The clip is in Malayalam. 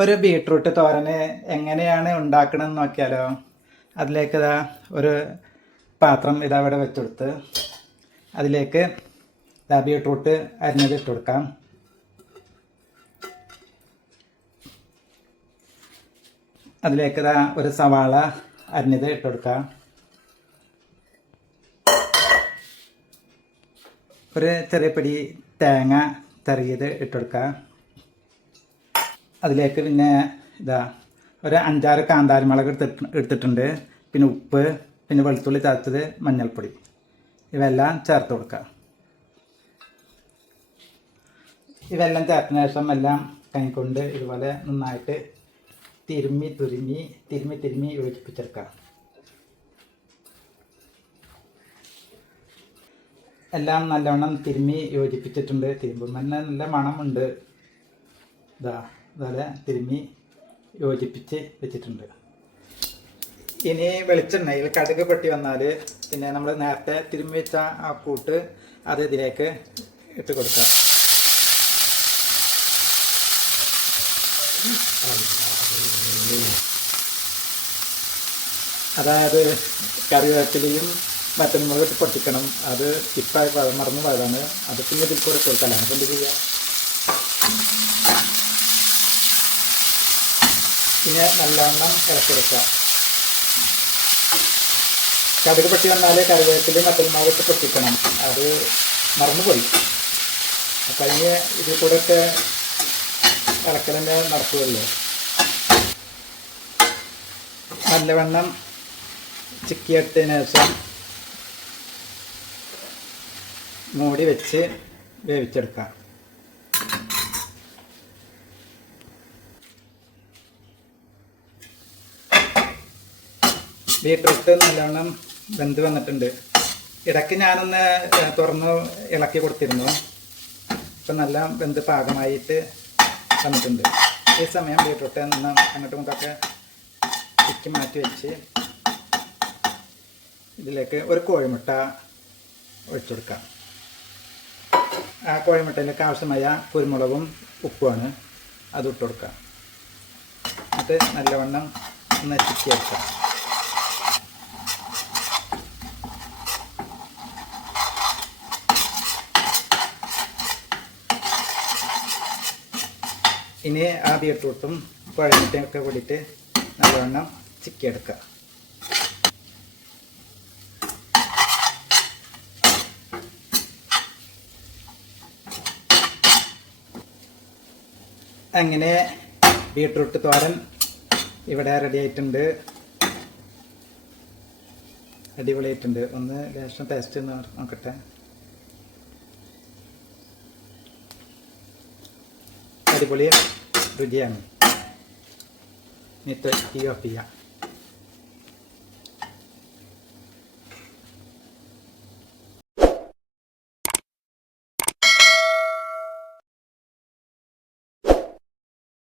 ഒരു ബീട്രൂട്ട് തോരന് എങ്ങനെയാണ് ഉണ്ടാക്കണമെന്ന് നോക്കിയാലോ. അതിലേക്ക് ഇതാ ഒരു പാത്രം ഇതാ ഇവിടെ വെച്ചെടുത്ത് അതിലേക്ക് ഇതാ ബീട്രൂട്ട് അരിഞ്ഞത് ഇട്ട് കൊടുക്കാം. അതിലേക്ക് ഇതാ ഒരു സവാള അരിഞ്ഞത് ഇട്ട് കൊടുക്കാം. ഒരു ചെറിയ പിടി തേങ്ങ ചെറിയത് ഇട്ട് കൊടുക്കാം. അതിലേക്ക് പിന്നെ ഇതാ ഒരു 5-6 കാന്താരി മുളക് എടുത്തിട്ടുണ്ട്. പിന്നെ ഉപ്പ്, പിന്നെ വെളുത്തുള്ളി ചതച്ചത്, മഞ്ഞൾപ്പൊടി, ഇവയെല്ലാം ചേർത്ത് കൊടുക്കുക. ഇവയെല്ലാം ചേർത്തതിന് ശേഷം എല്ലാം കൈകൊണ്ട് ഇതുപോലെ നന്നായിട്ട് തിരുമ്മി യോജിപ്പിച്ചെടുക്കുക. എല്ലാം നല്ലവണ്ണം തിരുമ്മി യോജിപ്പിച്ചിട്ടുണ്ട്. തിരുമ്പുമ്പോൾ തന്നെ നല്ല മണമുണ്ട്. അതുപോലെ തിരുമ്മി യോജിപ്പിച്ച് വെച്ചിട്ടുണ്ട്. ഇനി വെളിച്ചെണ്ണയിൽ കടുക് പൊട്ടി വന്നാൽ പിന്നെ നമ്മൾ നേരത്തെ തിരുമ്മി വെച്ച ആ കൂട്ട് അത് ഇതിലേക്ക് ഇട്ട് കൊടുക്കാം. അതായത് കറിവേപ്പിലയും വറ്റൽമുളക് ഇട്ട് പൊട്ടിക്കണം. അത് സ്കിപ്പായി മറന്നു പോയതാണ്. അത് പിന്നെ ഇതിൽ കൂടെ കൊടുക്കലാണ്. അപ്പം എന്ത് ചെയ്യുക, പിന്നെ നല്ലവണ്ണം ഇളക്കിയെടുക്കുക. കടുക് പൊട്ടി വന്നാൽ കറിവേപ്പിലയും വറ്റൽമുളക് ഇട്ട് പൊട്ടിക്കണം. അത് മറന്നുപോയി. അപ്പം അതിന് ഇതിൽ കൂടെ ഒക്കെ ഇളക്കലിൻ്റെ നടക്കുകയുള്ളൂ. നല്ലവണ്ണം ചിക്കിയിട്ടതിന് ശേഷം മൂടി വെച്ച് വേവിച്ചെടുക്കാം. ബീട്രൂട്ട് നല്ലവണ്ണം വെന്ത് വന്നിട്ടുണ്ട്. ഇടയ്ക്ക് ഞാനൊന്ന് തുറന്ന് ഇളക്കി കൊടുത്തിരുന്നു. ഇപ്പം നല്ല വെന്ത് പാകമായിട്ട് വന്നിട്ടുണ്ട്. ഈ സമയം ബീട്രൂട്ട് നിന്ന് അങ്ങോട്ടും ഇങ്ങോട്ടൊക്കെ ചിക്കി മാറ്റി വെച്ച് ഇതിലേക്ക് ഒരു കോഴിമുട്ട ഒഴിച്ചു കൊടുക്കാം. ആ കോഴിമുട്ടയിലേക്ക് ആവശ്യമായ കുരുമുളകും ഉപ്പുമാണ്, അത് ഇട്ട് കൊടുക്കാം. എന്നിട്ട് നല്ലവണ്ണം ഒന്ന് ചിക്കി വെക്കാം. ഇനി ആ ബീട്രൂട്ടും കോഴിമുട്ടയൊക്കെ കൂടിയിട്ട് നല്ലവണ്ണം ചിക്കിയെടുക്കുക. അങ്ങനെ ബീട്രൂട്ട് തോരൻ ഇവിടെ റെഡി ആയിട്ടുണ്ട്. അടിപൊളിയായിട്ടുണ്ട്. ഒന്ന് ലേശം ടേസ്റ്റ് നോക്കട്ടെ. അടിപൊളി രുചിയാണ്. ഇനി തീ ഓഫ് ചെയ്യാം.